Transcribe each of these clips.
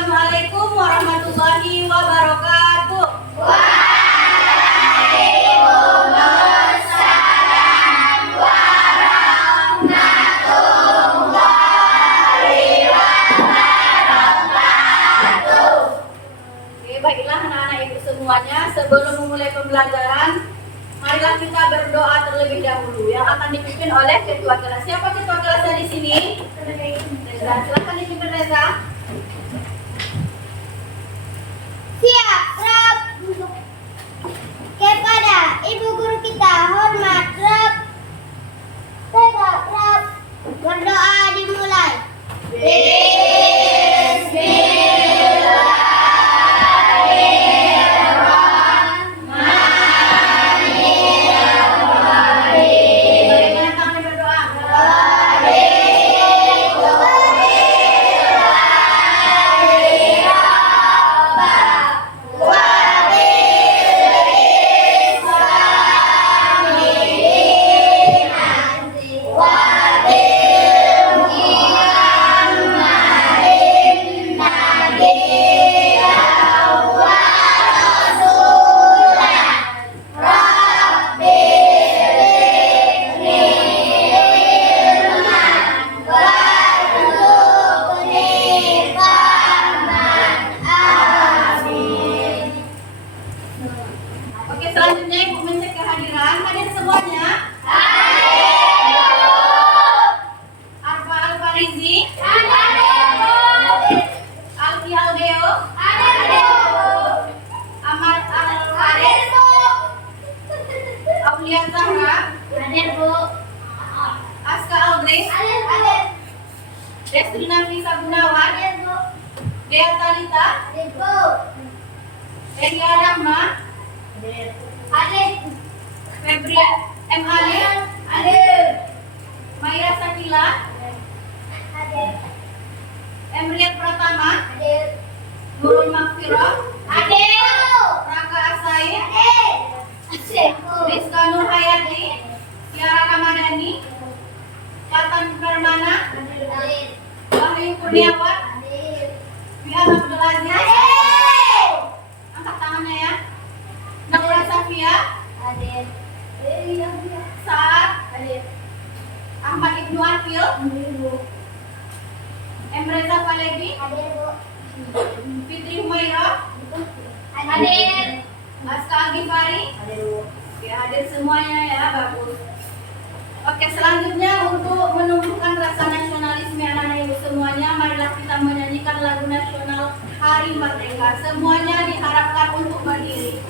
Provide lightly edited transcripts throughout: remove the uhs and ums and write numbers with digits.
Assalamualaikum warahmatullahi wabarakatuh. Waalaikumsalam warahmatullahi wabarakatuh. Oke, baiklah anak-anak ibu semuanya, sebelum memulai pembelajaran, marilah kita berdoa terlebih dahulu yang akan dipimpin oleh ketua kelas. Siapa ketua kelasnya di sini? Reza. Silakan dipimpin Reza. Siap, Rob. Kepada ibu guru kita, hormat, Rob. Tegak, Rob. Berdoa dimulai. Bagaimana kami berdoa? Oke, selanjutnya ibu mencek kehadiran. Hadir semuanya. Arfa Alfarizi, Alfi Aldeo, Ahmad Al-Farid, Aulia Zahra, Aska Aldris, Destri Nafisa Gunawan, Dea Talita, Elia Rahma, Febri M. Ali, Maira Sakila, Emriat Pratama, Nurul Makfiroh, Raka Asain, Rizka Nur Hayati, Tiara Ramadhani, Yatan Permana, Wahyu Kurniawan, Wihan Abdul Aziz, angkat tangannya ya, Naura Safia, Saad, Ahmad Ibnu Afil, Emreza Falebi, Fitri Humairah, Aska Agifari. Oke, hadir semuanya ya, bagus. Oke, selanjutnya untuk menumbuhkan rasa nasionalisme anak-anak ibu semuanya, marilah kita menyanyikan lagu nasional Hari Merdeka. Semuanya diharapkan untuk berdiri.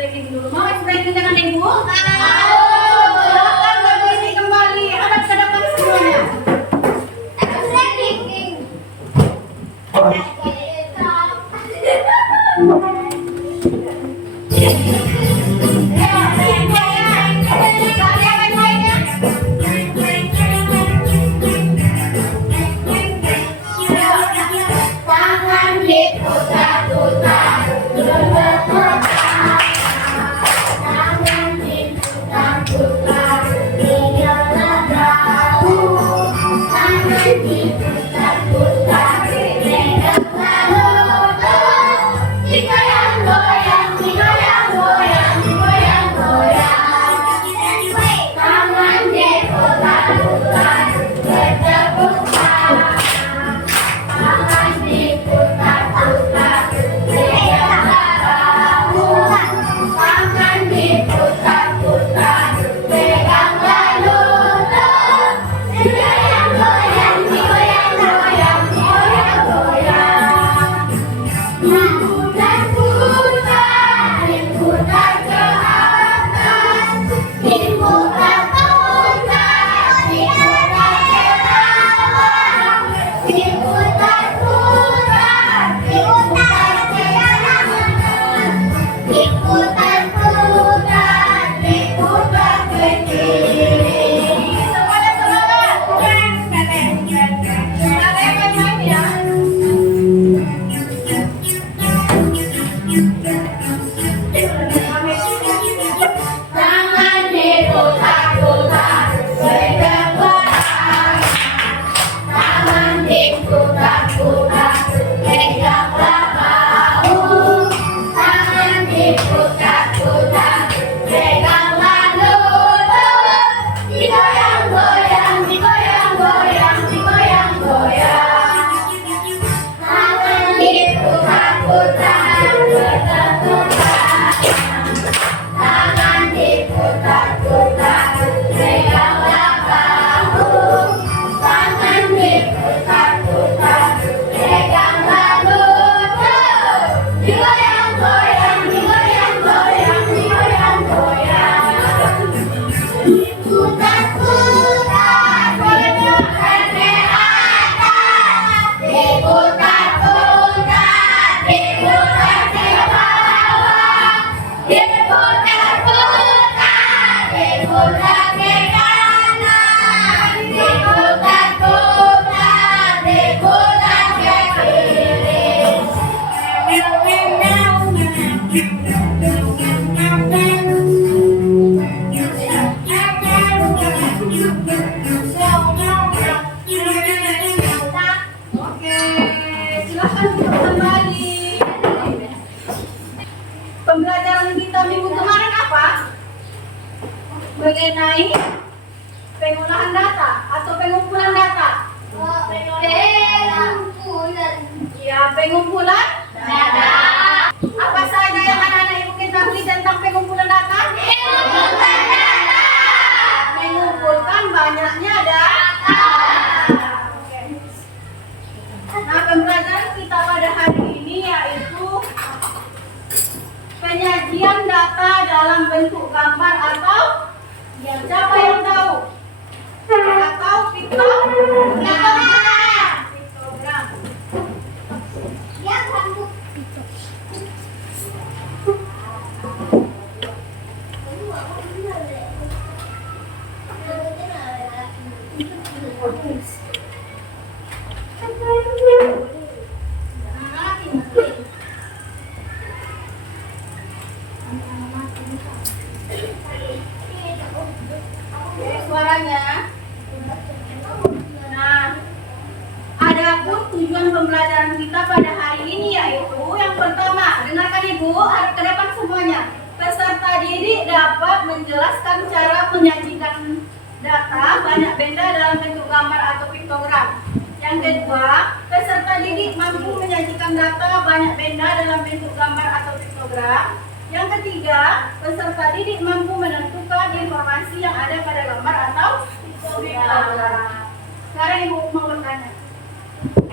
breaking dulu. Mau breaking dengan Ibu? Mau. Silakan berdiri kembali. Hadap ke depan semuanya. Tangan diputar-putar, tangan diputar-putar, tinggallah tahu. Tangan diputar-putar, tinggallah lutut. Digoyang-goyang, digoyang-goyang, digoyang-goyang. Tangan diputar-putar, bertepuk tangan. Tangan diputar-putar, tegaklah bahu. Tangan diputar-putar, peganglah lutut. Digoyang-goyang, digoyang-goyang, digoyang-goyang. Diputar-putar, diputar ke atas. Diputar-putar, diputar ke bawah. Diputar-putar, diputar ke kanan. Diputar-putar, diputar ke kiri. Semuanya semangat. Semangat main ya. Tangan diputar-putar, tegaklah tangan. Tangan diputar-putar, tegaklah bahu. Tangan diputar-putar, tegaklah lutut. Digoyang-goyang, digoyang-goyang, digoyang-goyang. Tangan diputar-putar, bertepuk tangan. Tangan diputar-putar, tegaklah bahu. Tangan diputar-putar, tegaklah lutut. Digoyang-goyang, digoyang-goyang, digoyang-goyang. Diputar-putar, diputar ke atas. Diputar-putar, diputar ke bawah. Diputar-putar, diputar ke kanan. Diputar-putar, diputar ke kiri. Oke, silakan duduk kembali. Pembelajaran kita minggu kemarin apa? Mengenai pengolahan data atau pengumpulan data. Ya, pengumpulan data. Apa saja yang anak-anak ibu ketahui tentang pengumpulan data? Mengumpulkan banyaknya data. Oke. Nah, pembelajaran kita pada hari ini yaitu penyajian data dalam bentuk gambar atau siapa yang tahu? Atau piktogram. Oke, suaranya. Nah, adapun tujuan pembelajaran kita pada hari ini yaitu yang pertama, dengarkan Ibu, harap ke depan semuanya. Peserta didik dapat menjelaskan cara menyajikan data banyak benda dalam bentuk gambar atau piktogram. Yang kedua, peserta didik mampu menyajikan data banyak benda dalam bentuk gambar atau piktogram. Yang ketiga, peserta didik mampu menentukan informasi yang ada pada gambar atau piktogram. Sekarang Ibu mau bertanya.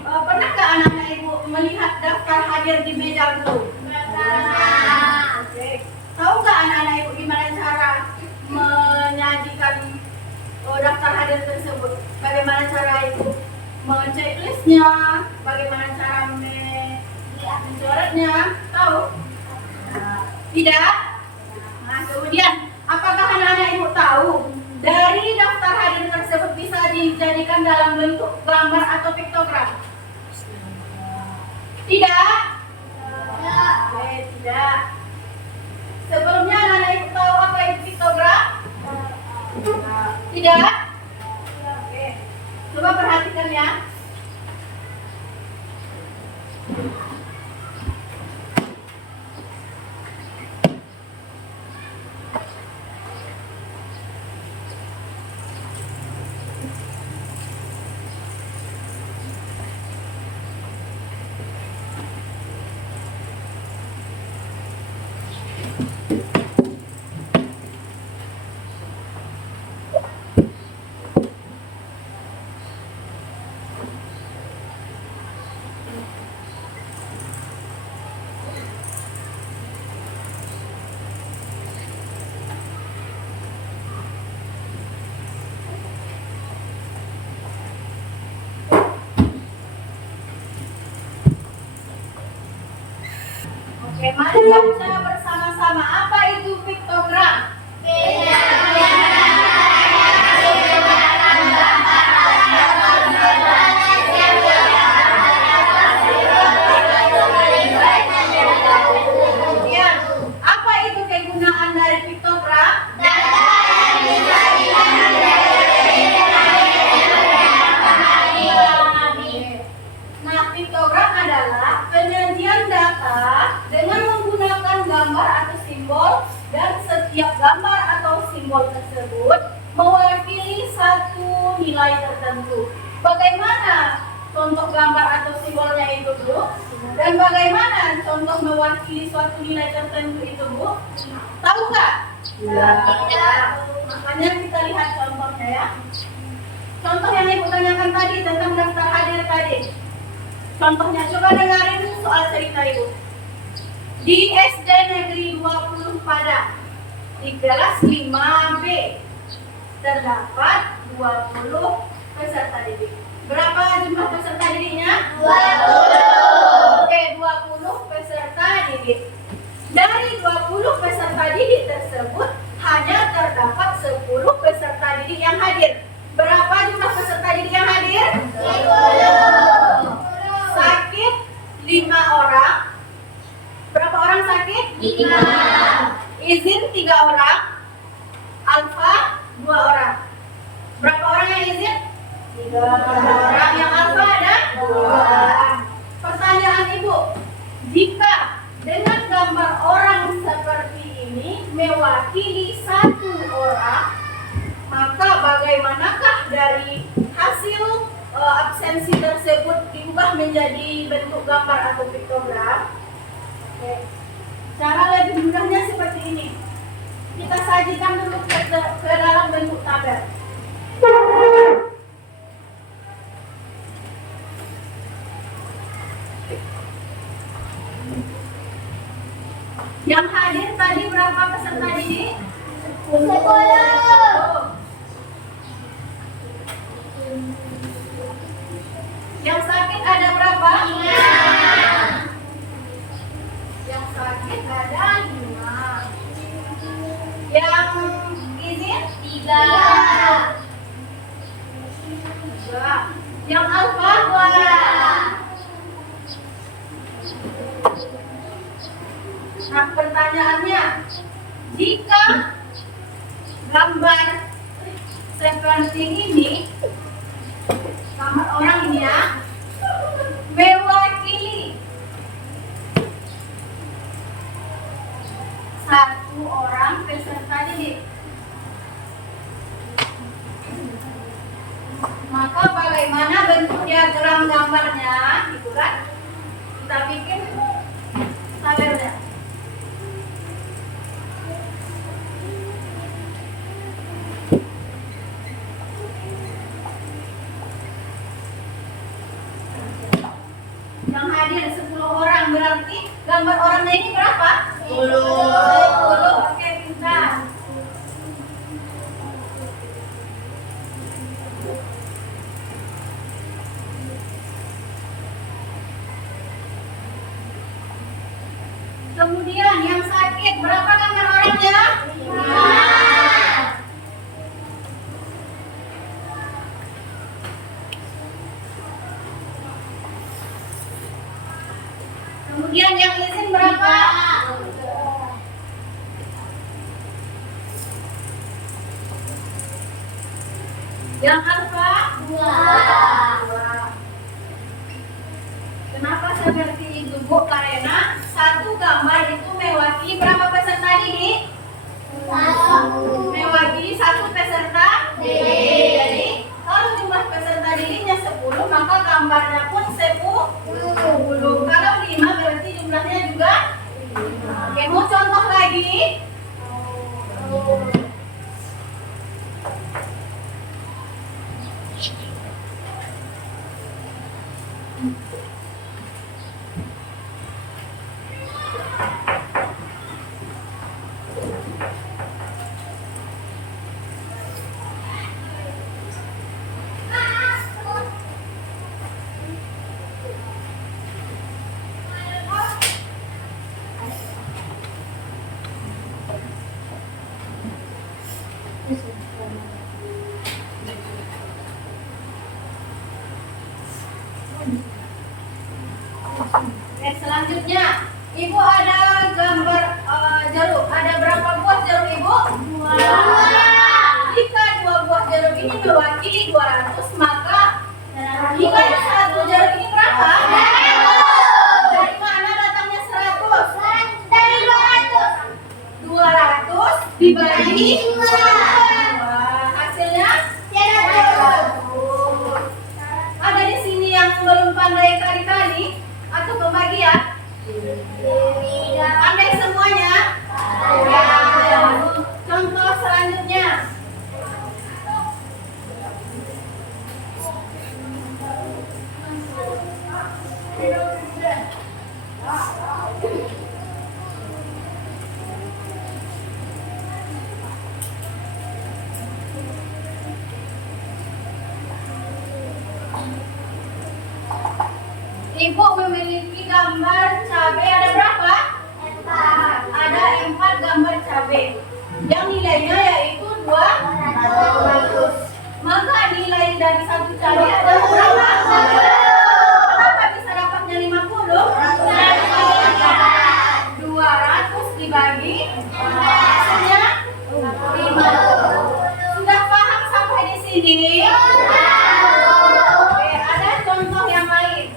Pernahkah anak-anak Ibu melihat daftar hadir di meja guru? Pernah. Oke. Tahu garisnya, bagaimana cara mencoretnya, tahu? Tidak? Nah, kemudian, apakah anak-anak ibu tahu dari daftar hadir tersebut bisa dijadikan dalam bentuk gambar atau piktogram? Tidak? Oke, tidak. Sebelumnya anak-anak ibu tahu apa itu piktogram? Tidak? Oke. Coba perhatikan ya. Oke, mari baca bersama-sama apa itu piktogram. Kemudian, apa itu kegunaan dari piktogram? Nah, piktogram adalah penyajian data dengan menggunakan gambar atau simbol, dan setiap gambar atau simbol tersebut mewakili satu nilai tertentu. Bagaimana contoh gambar atau simbolnya itu, Bu? Dan bagaimana contoh mewakili suatu nilai tertentu itu, Bu? Tahu nggak? Tidak. Makanya kita lihat contohnya ya. Contoh yang Ibu tanyakan tadi tentang daftar hadir tadi. Contohnya, coba dengarin soal cerita Ibu. Di SD Negeri 20 Padang, di kelas 5B, terdapat 20 peserta didik. Berapa jumlah peserta didiknya? 20. Oke, 20 peserta didik. Dari 20 peserta didik tersebut, hanya terdapat 10 peserta didik yang hadir. Berapa jumlah peserta didik yang hadir? 10. Sakit 5 orang. Berapa orang sakit? 5. Izin 3 orang. Alfa 2 orang. Berapa orang yang izin? 3 orang. Yang alfa ada? 2. Pertanyaan Ibu, jika dengan gambar orang seperti ini mewakili 1 orang, maka bagaimanakah dari hasil absensi tersebut diubah menjadi bentuk gambar atau piktogram? Oke. Cara lebih mudahnya seperti ini. Kita sajikan dulu ke dalam bentuk tabel. Yang hadir tadi berapa peserta didik? 10. Yang sakit ada berapa? 5. Yang sakit ada 5. Yang izin? 3. Yang alfa? 2. Nah, pertanyaannya, jika gambar seperti ini, gambar orang ini ya, mewakili 1 orang peserta didik, maka bagaimana bentuk diagram gambarnya, gitu kan? Kita bikin tabelnya. Yang hadir 10 orang, berarti gambar orangnya ini berapa? 10. Oke, pintar. Kemudian yang sakit, berapa kamar orangnya? 5. Kemudian yang izin berapa? Yang alfa? 2. Kenapa seperti itu, Bu? Karena satu gambar itu mewakili berapa peserta didik? 1. Mewakili satu peserta didik. Jadi kalau jumlah peserta didiknya 10, maka gambarnya pun 10. Kalau 5 berarti jumlahnya juga 5. Oke, mau contoh lagi? Oke, selanjutnya Ibu ada gambar jeruk. Ada berapa buah jeruk Ibu? 2. Jika 2 buah jeruk ini mewakili 200, maka jika satu jeruk ini berapa? Dari mana datangnya 100? Dari 200. 200 dibagi 2. Hasilnya 100. Ada di sini yang belum pandai kali-kali atau pembagian? Pandai semuanya? Contoh selanjutnya. Ibu memiliki gambar cabai ada berapa? 4. Ada 4 gambar cabai. Yang nilainya yaitu 200. Maka nilai dari satu cabai adalah berapa? Kenapa bisa dapatnya 50? 200 dibagi hasilnya 50. Sudah paham sampai di sini? Oke, ada contoh yang lain.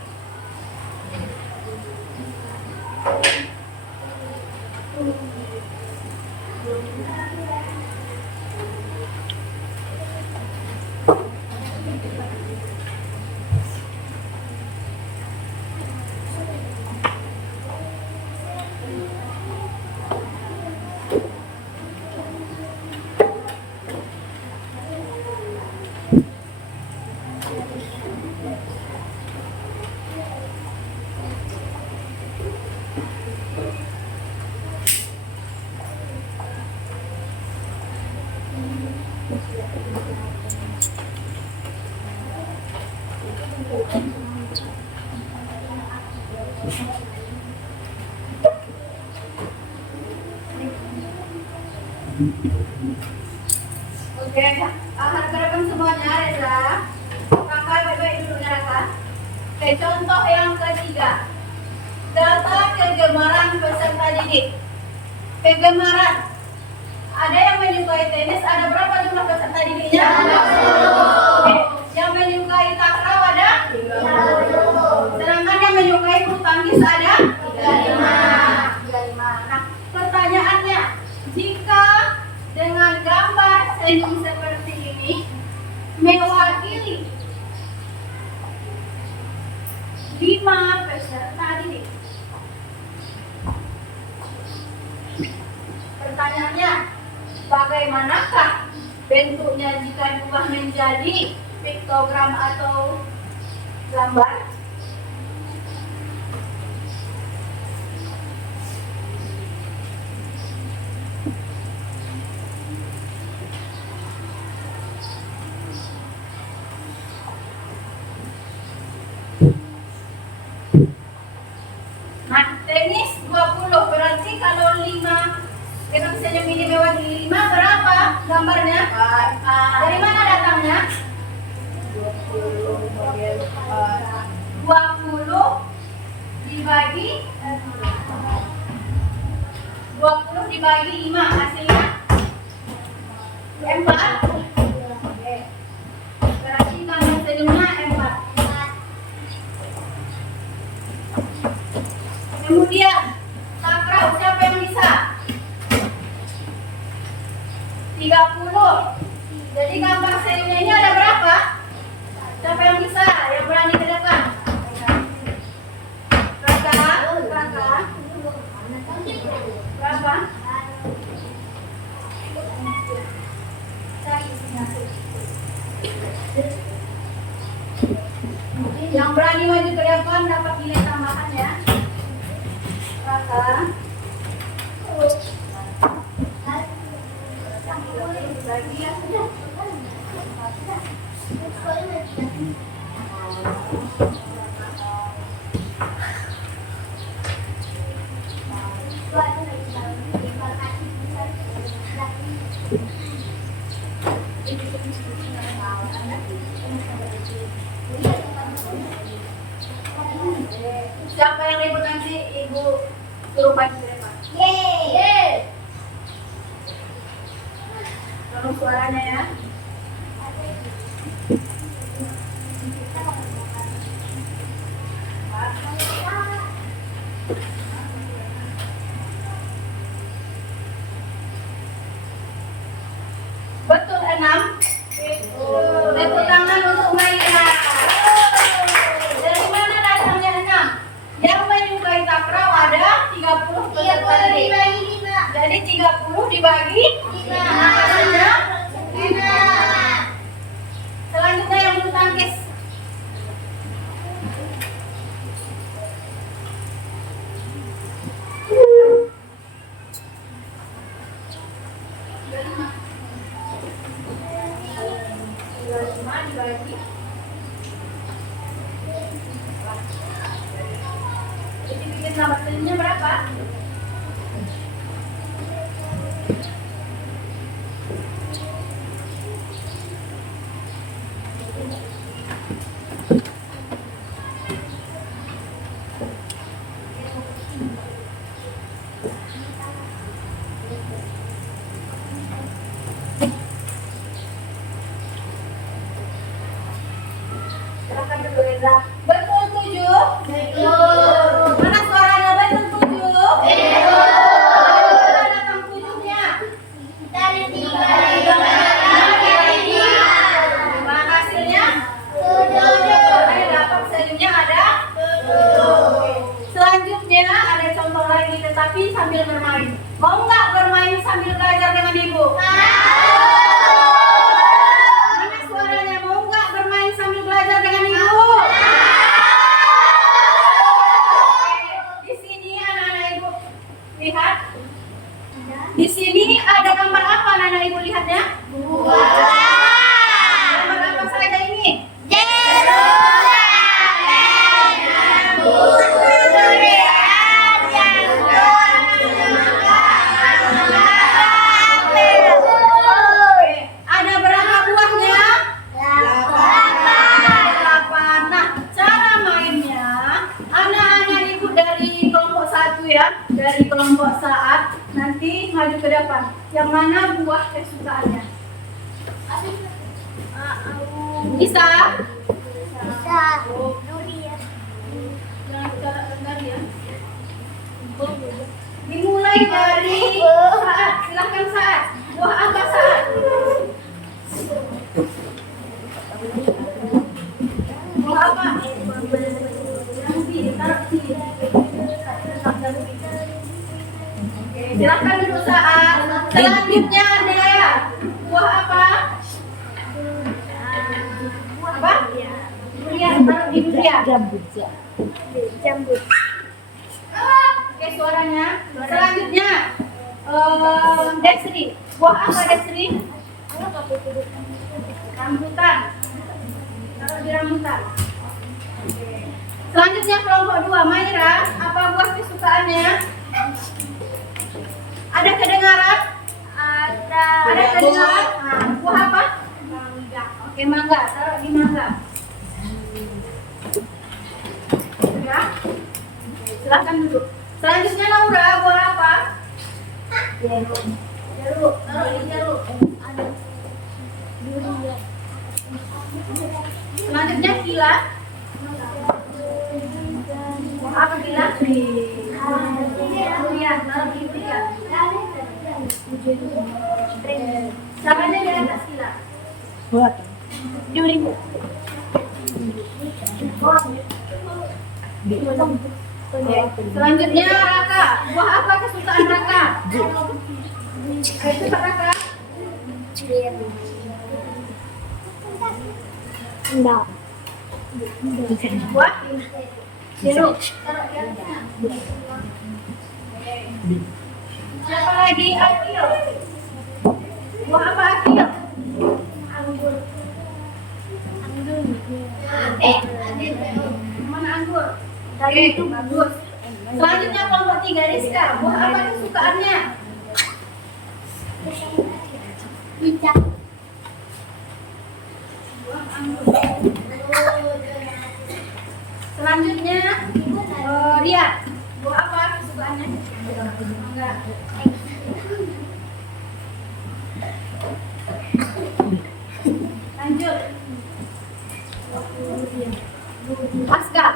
Oke, harapkan semuanya Reza. Kakak baik-baik duduknya Reza. Oke, contoh yang ketiga. Data kegemaran peserta didik. Kegemaran. Ada yang menyukai tenis, ada berapa jumlah peserta didiknya? 50. Oke, yang menyukai takraw ada? 30. Sedangkan yang menyukai bulu tangkis ada? 35. Nah, pertanyaannya, jika dengan gambar senyum seperti ini mewakili 5 peserta didik. Pertanyaannya, bagaimanakah bentuknya jika diubah menjadi piktogram atau gambar? Nah, tenis 20 berarti gambarnya? Dari mana datangnya? 20 dibagi 5 hasilnya 4. Oke. Berarti gambar senyumnya 4. Kemudian takraw, siapa yang bisa? 30. Jadi gambar senyumnya ini ada berapa? Siapa yang bisa? Yang berani ke depan? Berapa? Yang berani maju ke depan dapat nilai tambahan ya. Berapa? Siapa yang ribut nanti ibu suruh maju ke depan? Yeay. Tolong suaranya ya. Betul 6. Tepuk tangan untuk Maira. Dari mana datangnya 6? Yang menyukai takraw ada 30 peserta tadi. Jadi 30 dibagi 5 hasilnya 5. Selanjutnya yang bulu tangkis. Dibagi jadi bikin nama senyumnya berapa? Betul 7? Betul. Mana suaranya betul 7? Betul. Mana datang 7-nya? Dari 3. Mana hasilnya? 7. Dapat senyumnya ada 7. Selanjutnya ada contoh lagi tetapi sambil bermain. Mau nggak bermain sambil belajar dengan ibu? Mana suaranya? Mau nggak bermain sambil belajar dengan ibu? Di sini anak-anak ibu lihat. Di sini ada gambar apa anak-anak ibu lihatnya? Gambar apa saja ini? Ada berapa buahnya? 8. Nah, cara mainnya anak-anak ibu dari kelompok 1 ya, dari kelompok saat nanti maju ke depan. Yang mana buah kesukaannya? Bisa? Jangan bicara rendah ya. Dimulai dari Saat. Silahkan Saat. Buah apa Saat? Buah apa? Silahkan duduk Saat. Selanjutnya Dea. Buah apa? Apa? Durian. Taruh di durian. Jambut. Oke suaranya. Selanjutnya Desri. Buah apa Desri? Rambutan. Taruh di rambutan. Oke. Selanjutnya kelompok 2 Maira. Apa buah kesukaannya? Ada kedengaran? Ada kedengaran? Oke, mangga, taruh di mangga. Ya. Oke, silakan duduk. Selanjutnya Laura, buah apa? Jeruk. Jeruk, taruh di jeruk. Ada durian. Selanjutnya Kila. Buah apa Kila? Durian, taruh di durian. Caranya di atas Kila. Buat. Durian. Selanjutnya Raka. Buah apa kesukaan Raka? Ayo cepat Raka. Enggak. Buah jeruk. Taruh di atasnya. Siapa lagi? Akil. Buah apa Akil? Anggur. Mana anggur? Oke, bagus. Selanjutnya kelompok 3 Rizka. Buah apa kesukaannya? Hijau. Buah anggur. Selanjutnya Riyad. Buah apa kesukaannya? Enggak. Lanjut. Aska.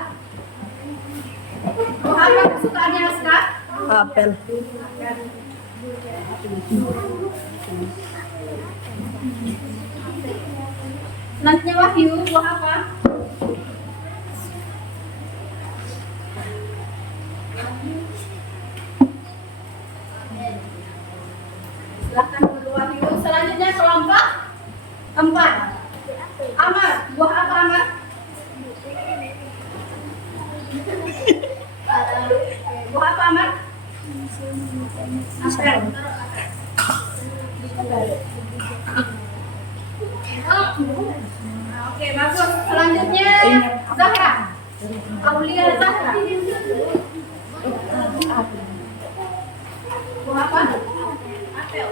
Buah apa kesukaannya Aska? Apel. Selanjutnya Wahyu. Buah apa? Silahkan dulu Wahyu. Selanjutnya kelompok 4. Amar. Buah apa Amar? Buah apa Amar? Apel. Oke, bagus. Selanjutnya Zahra. Aulia Zahra. Buah apa? Apel.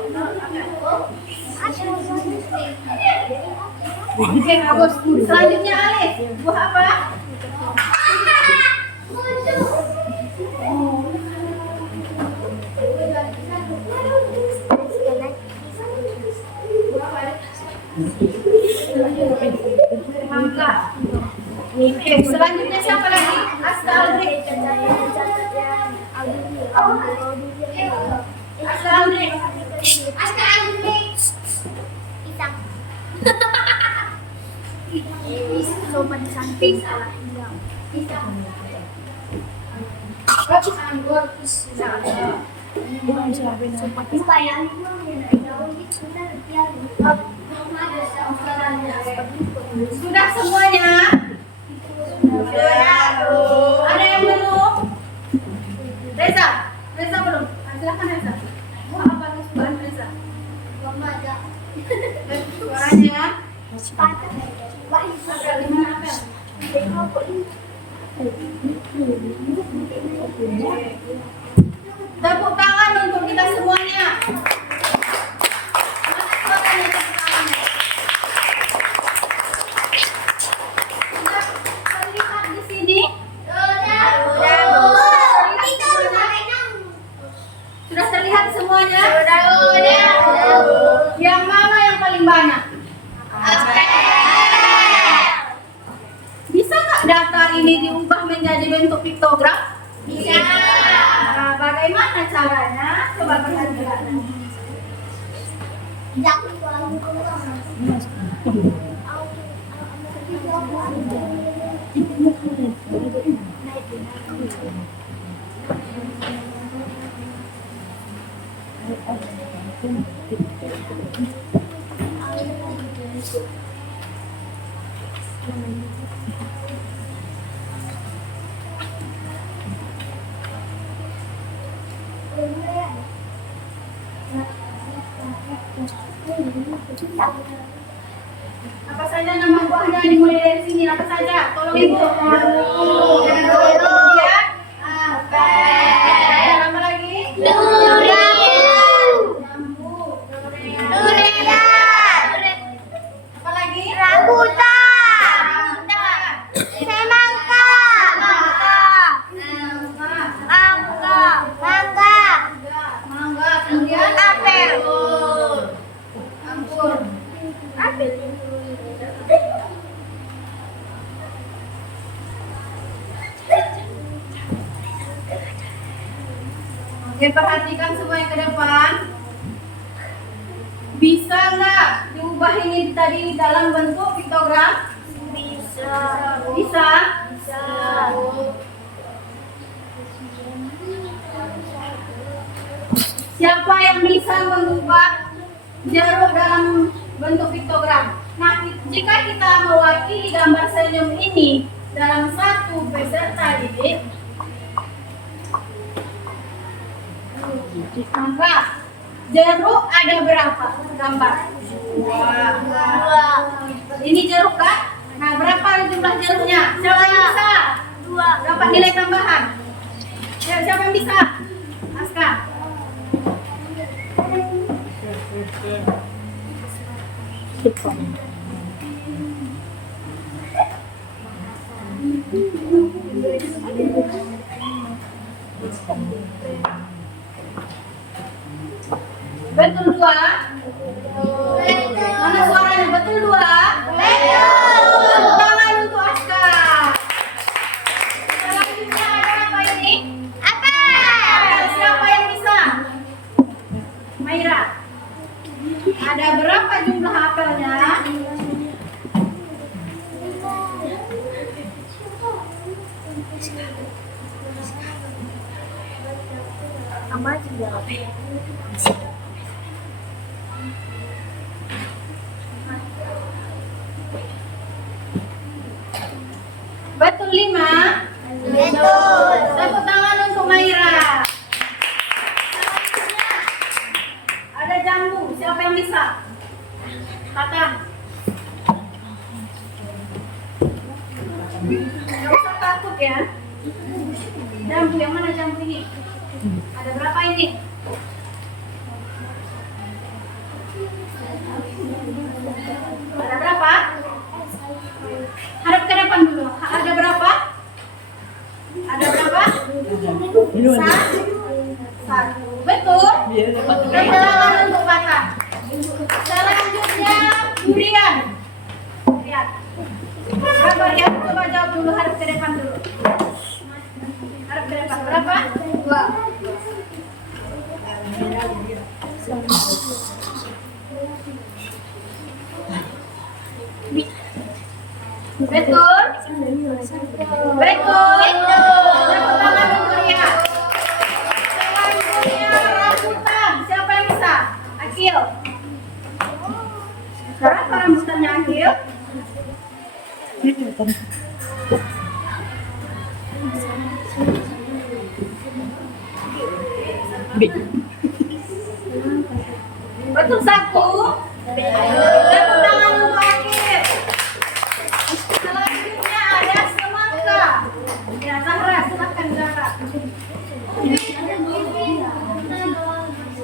Oke, bagus. Selanjutnya Alif. Buah apa? Mangga. Oke, selanjutnya siapa lagi? Aska Aldri. Aska Aldri. Pisang. Sopan samping. Pisang. Anggur. Sudah semuanya? Ada yang belum? Reza, Reza belum? Silakan Reza. Buah apa kesukaan Reza? Suaranya? Apel, di mana apel? Tepuk tangan untuk kita semuanya. Mana suaranya tepuk tangannya? Sudah terlihat di sini? Sudah terlihat semuanya? Yang mana yang paling banyak? Bisa nggak daftar ini diubah menjadi bentuk piktograf? Bisa. Nah, bagaimana caranya? Coba perhatikan. Apa saja nama buahnya dimulai dari sini? Apa saja? Tolong ibu. Kemudian apel. Apa lagi? Durian. Jambu. Durian. Apa lagi? Rambutan. Oke, perhatikan semuanya ke depan. Bisa nggak diubah ini tadi dalam bentuk piktogram? Bisa. Bisa? Bisa. Siapa yang bisa mengubah jeruk dalam bentuk piktogram? Nah, jika kita mewakili gambar senyum ini dalam satu peserta didik, maka jeruk ada berapa gambar? Dua. Ini jeruk kan? Nah, berapa jumlah jeruknya? Siapa yang bisa? Dua. Dapat nilai tambahan. Siapa yang bisa? Aska. Betul dua? Mana suaranya? Betul dua? Betul. Tepuk tangan untuk Aska. Selanjutnya ada apa ini? Apa? Siapa yang bisa? Maira. Ada berapa jumlah apelnya? Ama juga. Betul lima? Betul. Tepuk tangan untuk Maira. Selanjutnya ada jambu. Siapa yang bisa? Kata. Gak usah takut ya. Jambu, yang mana jambu ini? Ada berapa ini? Ada berapa? Hadap ke depan dulu. Ada berapa? Ada berapa? Satu. Betul? Tangan untuk patah. Selanjutnya durian. Lihat. Berapa ya? Coba jawab dulu, hadap ke depan dulu. Hadap ke depan. Berapa? Dua. Betul? Betul? Tepuk tangan untuk lihat. Selanjutnya rambutan. Siapa yang bisa? Akil. Berapa rambutannya Akil? Betul satu. Tepuk tangan untuk Akil. Selanjutnya ada semangka. Ya, Zahra, silakan Zahra.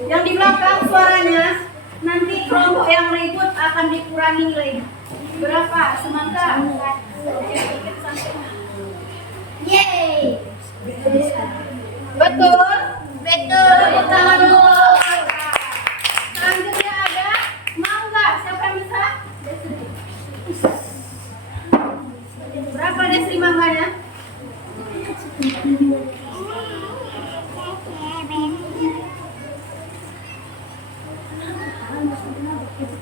Yang di belakang suaranya, nanti kelompok yang ribut akan dikurangi nilai. Berapa semangka? Yeay. Betul? Betul. Tepuk tangan dulu. Selanjutnya ada mangga. Siapa yang bisa? Berapa desri mangganya?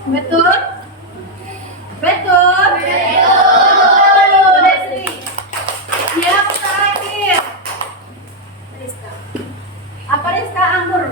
Betul? Betul? Betul. Desri. Yang terakhir. Apa Rizka? Anggur.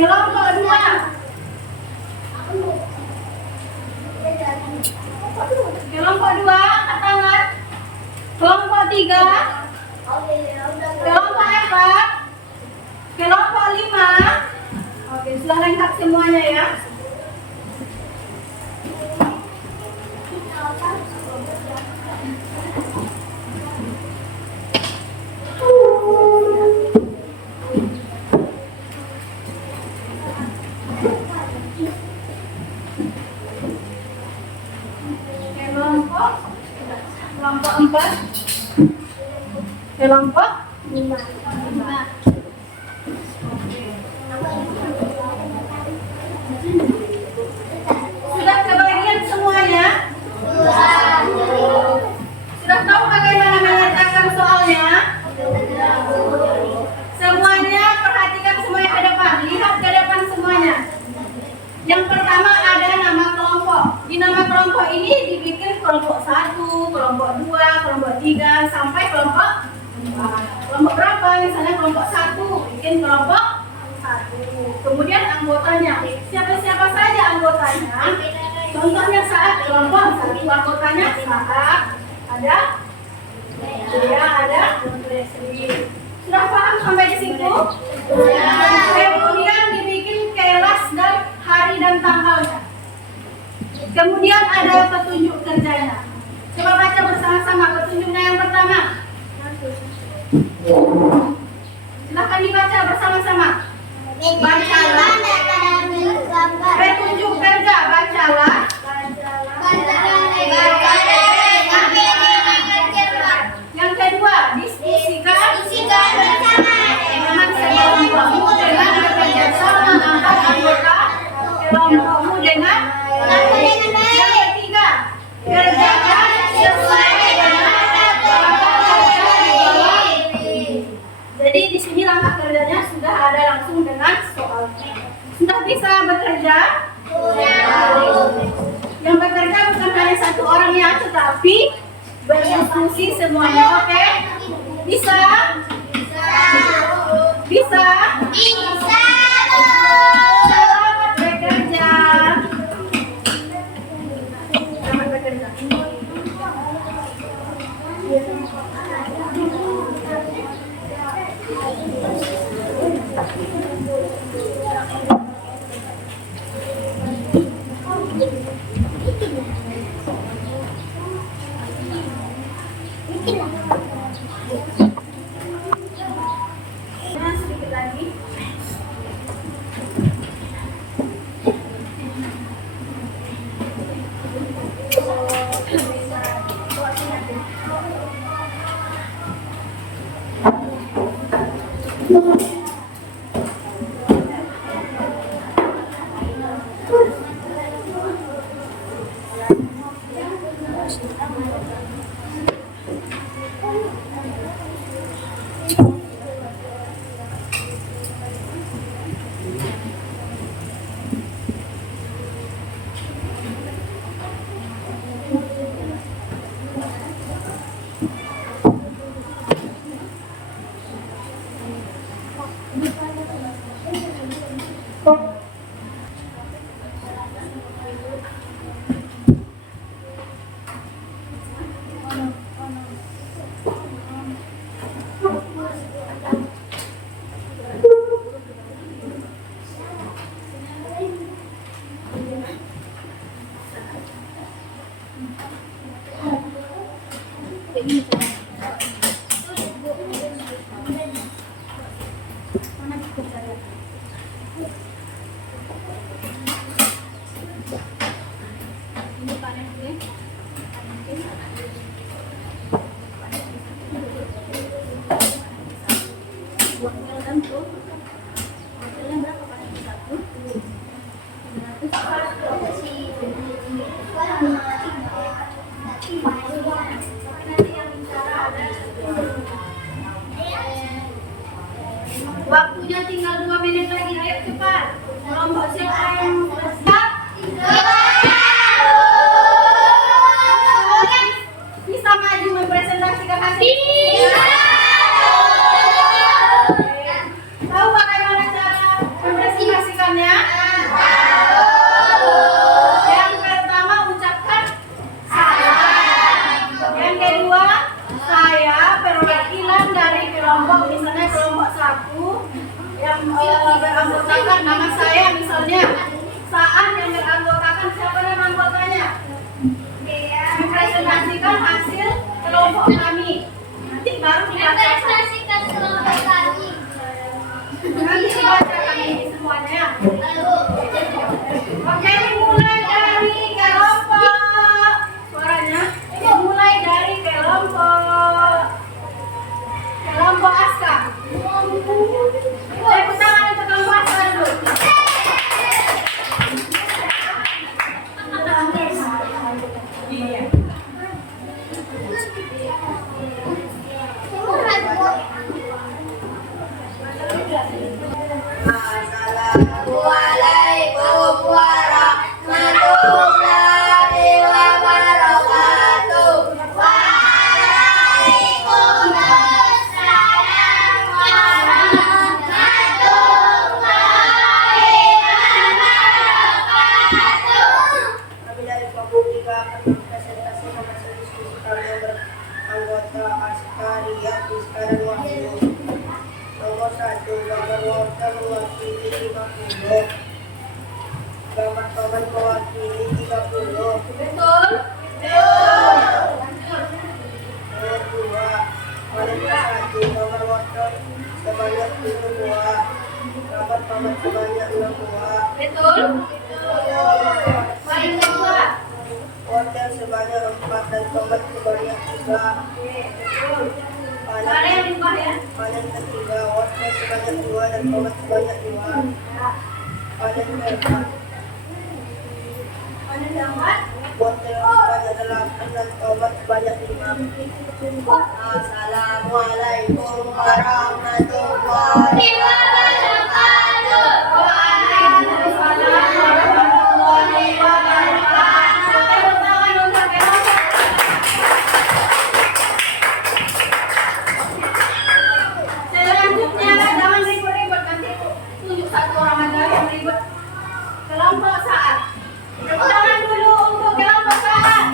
Kelompok 2. Kelompok 2 angkat tangan. Kelompok 3. Kelompok 4. Kelompok 5. Oke, sudah lengkap semuanya ya. Kelompok 4. Kelompok 5. Sudah kebagian semuanya? Sudah tahu bagaimana menyelesaikan soalnya? Semuanya perhatikan semuanya ke depan. Lihat ke depan semuanya. Yang pertama ada nama kelompok. Di nama kelompok ini dibikin kelompok 1, kelompok 2, kelompok 3 sampai kelompok 4. Kelompok berapa? Misalnya kelompok 1, bikin kelompok 1. Kemudian anggotanya. Siapa-siapa saja anggotanya? Contohnya saat kelompok 1 anggotanya saat ada Dea, ada Leslie. Sudah paham sampai di situ? Kemudian dibikin kelas dan hari dan tanggalnya. Kemudian ada petunjuk kerjanya. Coba baca bersama-sama petunjuknya yang pertama. Silahkan dibaca bersama-sama. Bacalah. Petunjuk kerja, bacalah. Yang kedua, diskusikan dengan sekelompokmu dengan bekerja sama antar anggota kelompokmu dengan baik. Yang ketiga, kerjakan sesuai dengan langkah kerja di bawah. Jadi di sini langkah kerjanya sudah ada langsung dengan soalnya. Sudah bisa bekerja? Yang bekerja bukan hanya satu orang ya, tetapi berdiskusi semuanya, oke? Bisa? Bisa? Selamat bekerja. Selamat bekerja. Nah, sedikit lagi. Waktunya tinggal 2 menit lagi, ayo cepat. Kelompok siapa yang siap? Bisa maju mempresentasikan hasil? Tahu bagaimana cara mempresentasikan beranggotakan nama saya misalnya Saan yang beranggotakan siapa nama anggotanya? Mempresentasikan hasil kelompok kami. Nanti baru dibaca. Representasikan kelompok kami. Nanti dibaca kami semuanya. Oke, dimulai dari kelompok. Suaranya. Dimulai dari kelompok Aska. Tepuk tangan untuk kelompok Aska dulu. Assalamualaikum warahmatullahi wabarakatuh. Waalaikumsalam warahmatullahi wabarakatuh. Kami dari kelompok 3 akan mempresentasi hasil diskusi kami yang beranggota Askari, Rizka dan Wahyu. Nomor 1, gambar wortel mewakili 50. Gambar tomat mewakili 30. Betul? Nomor 2, wanita 1, gambar wortel sebanyak 7 buah. Gambar tomat sebanyak 6 buah. Betul? Paling kedua. Wortel sebanyak 4 dan tomat sebanyak 3. Betul. Mana yang lima ya? Panen ketiga, wortel sebanyak 2 dan tomat sebanyak 2. Panen keempat, Mana yang keempat? wortel sebanyak 8 dan tomat sebanyak 5. Assalamualaikum warahmatullahi wabarakatuh. Waalaikumsalam warahmatullahi wabarakatuh. Tepuk tangan untuk kelompok. Selanjutnya jangan ribut-ribut, nanti tunjuk satu orang aja yang ribut. Kelompok Saat. Tepuk tangan dulu untuk kelompok Saat.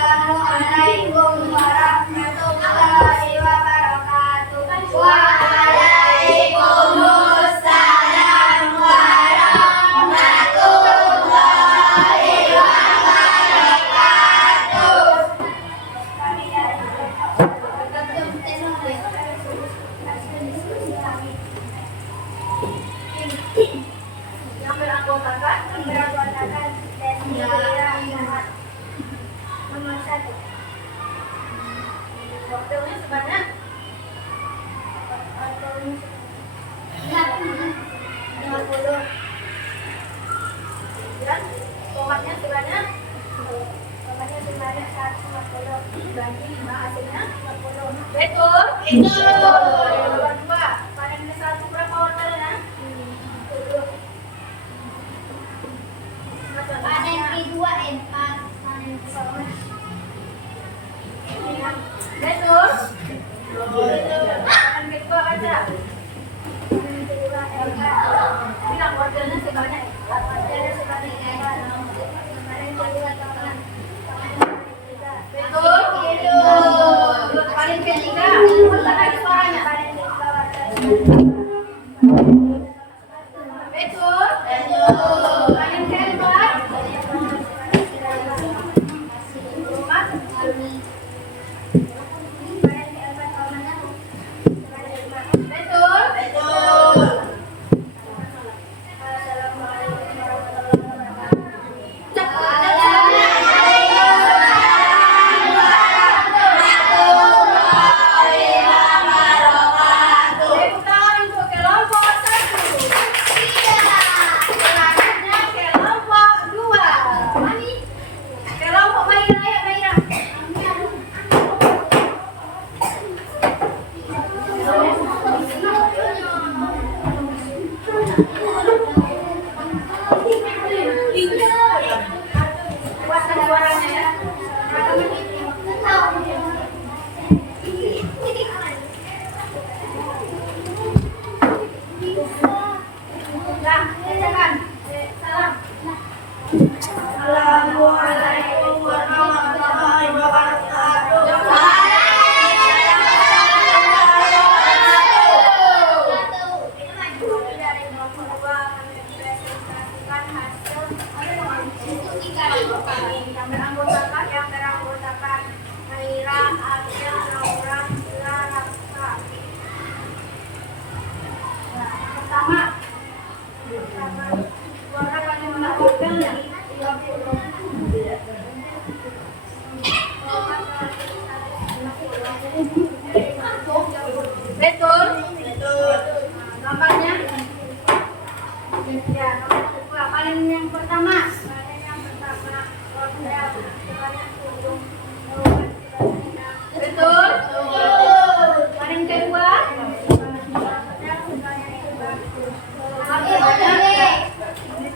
Assalamualaikum warahmatullahi wabarakatuh. Waalaikumsalam warahmatullahi wabarakatuh. Kami dari Yang beranggotakan beranggotakan Desmira Muhammad. Nomor 1. wortelnya sebanyak 50. dan tomatnya sebanyak Tomatnya sebanyak 150. bagi 5 hasilnya 50. betul. Nomor 2 panen ke 1 berapa wortelnya? Panen kedua 4. Panen kedua Betul. Panen kedua baca. panen kedua 4. Bilang wortelnya sebanyak Wortelnya sebanyak 4. Panen kedua tomat. betul. Panen ketiga lagi suaranya. Panen kedua wortel. Betul. Panen keempat tomat. Betul. Tepuk tangan Betul? Betul. Gambarnya? Ya, paling yang pertama. Betul? Paling kedua?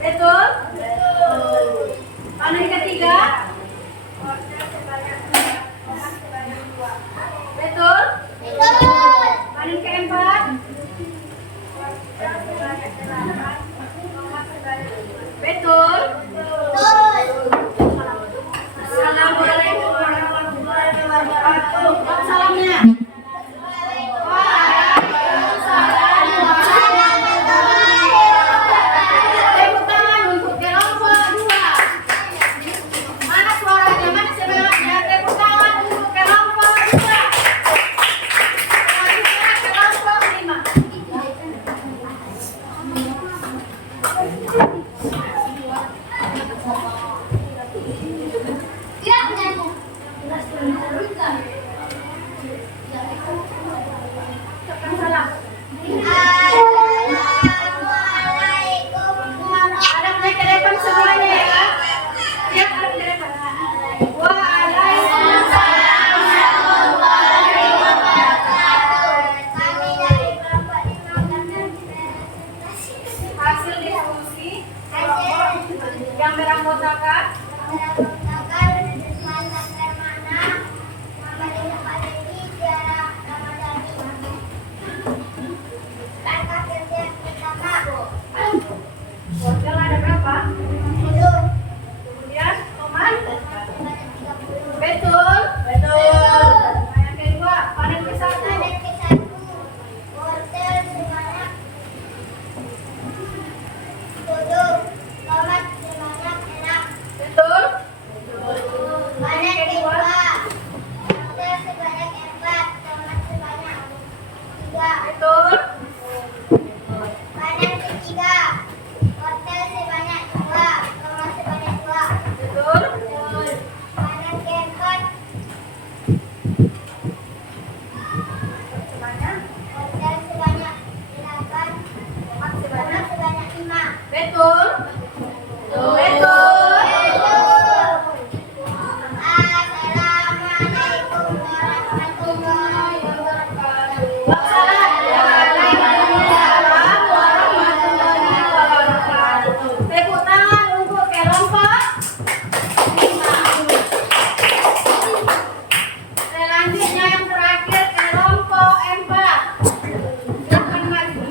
Betul? Paling ketiga? Betul? Paling keempat? Betul? Assalamualaikum warahmatullahi wabarakatuh. Salamnya. Tepuk tangan untuk kelompok 2. Mana suaranya? Mana semangatnya? Tepuk tangan untuk kelompok 2. Selanjutnya kelompok 5. Salam. Hadapnya ke depan semuanya ya. Ya, hadap ke depan. Waalaikumsalam. Hasil diskusi yang beranggotakan wortel ada berapa? Kemudian tomat? Betul? Betul. Yang kedua, panen ke satu. Betul? Yang kedua? Betul? Betul? Sebanyak? Betul? Betul? Tepuk tangan untuk kelompok 5. Selanjutnya yang terakhir kelompok 4. Silakan maju.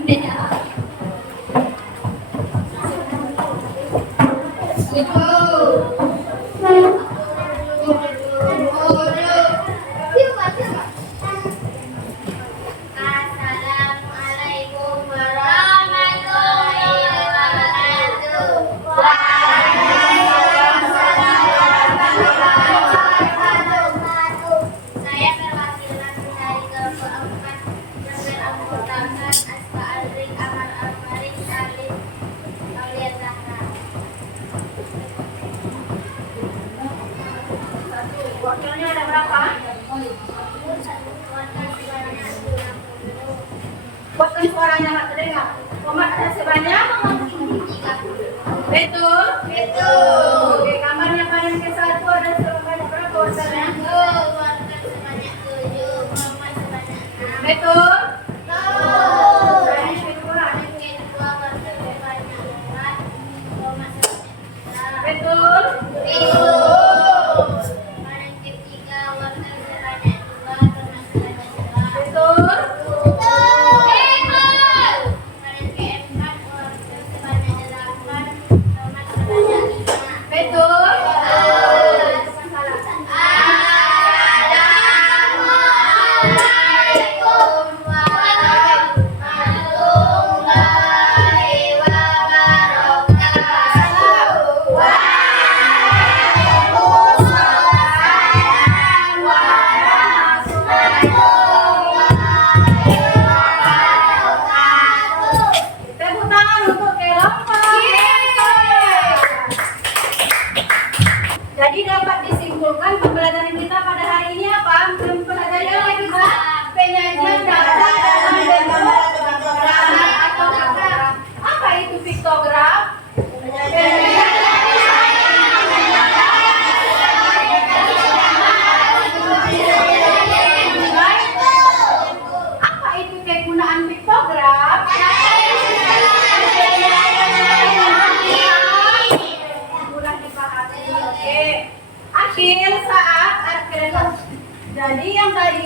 Assalamualaikum warahmatullahi wabarakatuh. Saya perwakilan dari kelompok 4 yang beranggotakan Asma Alrik, Amar Alfarik, Salim, Aulia Zahra. Wakilnya ada berapa? Buatkan suaranya nggak terdengar. Tomat ada sebanyak? Betul? Betul. Oke, kamarnya panen ke satu ada sebanyak berapa wortelnya? Betul? Panen kedua? Betul? Betul? Betul? Assalamualaikum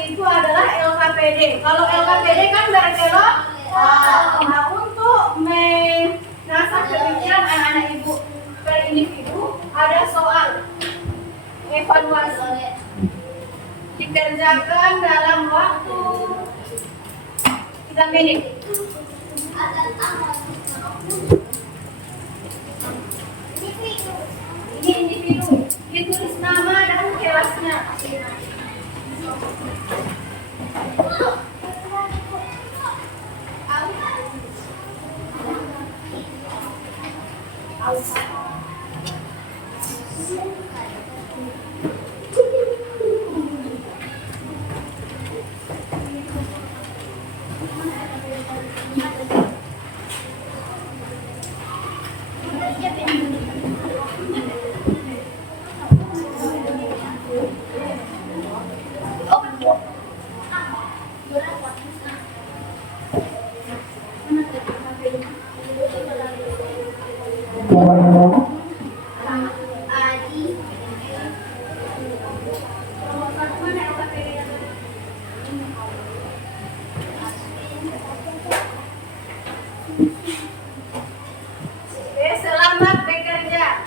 itu adalah LKPD. Kalau LKPD kan berkelok. Nah, untuk mengasah pemikiran anak-anak ibu per individu ada soal evaluasi dikerjakan dalam waktu 3 menit. Ini individu, ditulis nama dan kelasnya. Selamat bekerja.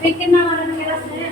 Bikin nama dan kelasnya.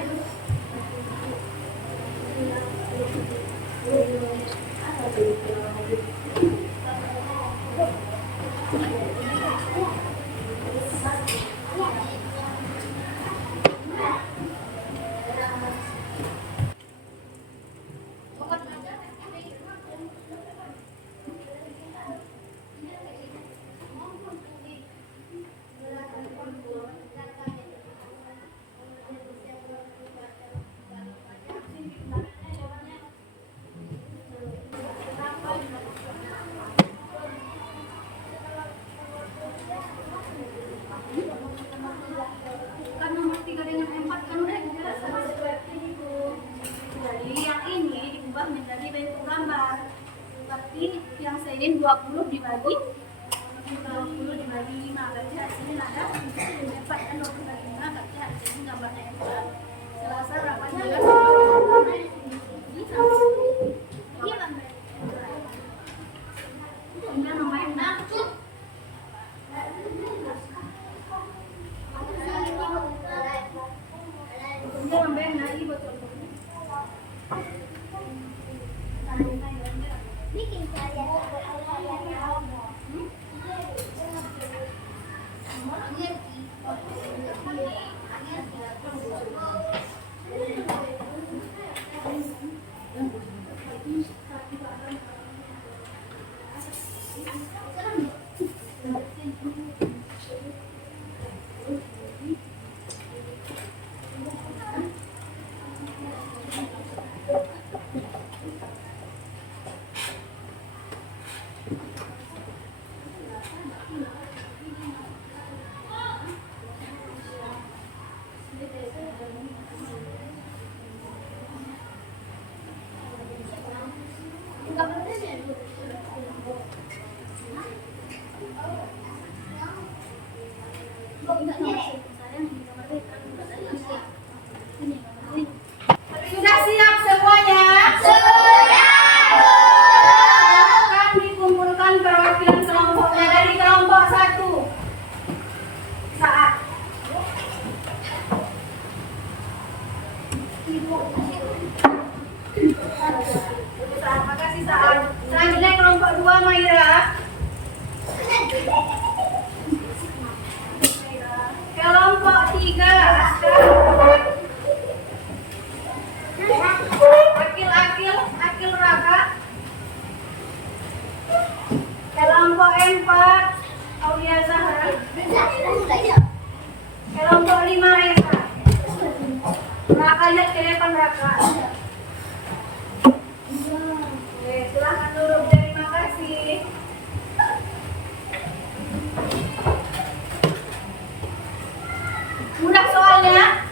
Kan nomor 3 dengan 4 kan udah jelas sama seperti itu. Jadi yang ini diubah menjadi bentuk gambar. Berarti yang saya ini 20 dibagi 5, berarti hasilnya ada 4 dan 20 bagi 5, berarti hasilnya gambarnya 4. Selasa berapa jelas? Ini nomor 6. Sudah siap semuanya? Akan dikumpulkan perwakilan kelompoknya dari kelompok 1. Saat makasih Saat. Selanjutnya kelompok 2 Maira. Kelompok 3 Askar. Akil Raka. Kelompok 4 Aulia Zahra. Kelompok 5 Eka. Raka lihat ke depan Raka. Oke, silahkan duduk. Terima kasih. Mudah soalnya?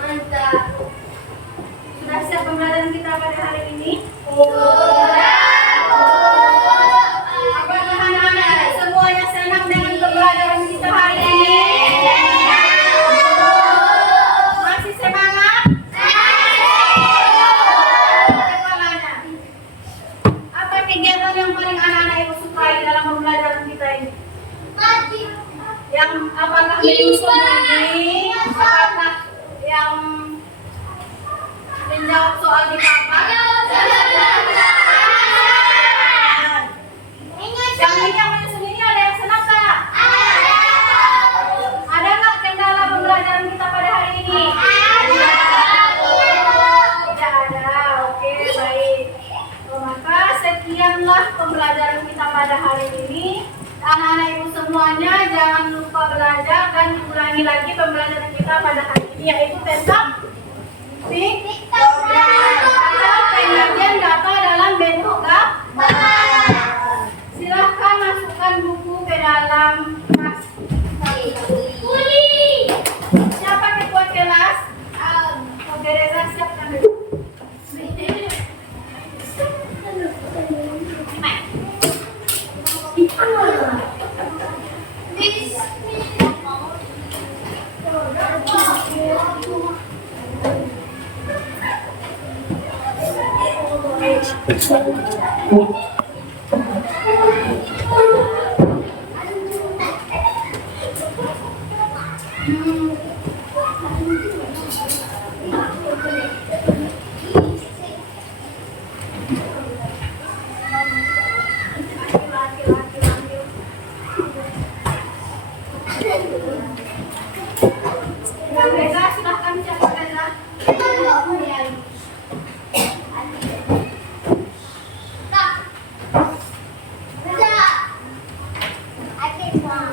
Mantap. Sudah siap pembelajaran kita pada hari ini? Apakah anak-anak semuanya Yang apakah menyusun ini? Apakah yang menjawab soal di papan? Yang ini yang menyusun ini ada yang senang tak? Ada nggak kendala pembelajaran kita pada hari ini? Tidak ada. Oke, baik. Maka sekianlah pembelajaran kita pada hari ini. Anak-anak ibu semuanya jangan lupa belajar dan diulangi lagi pembelajaran kita pada hari ini, yaitu tentang atau penyajian data dalam bentuk gambar. Silahkan masukkan buku ke dalam tas. Siapa ketua kelas? Oke, Reza siapkan dulu. Reza, silahkan siapa Reza? Ada.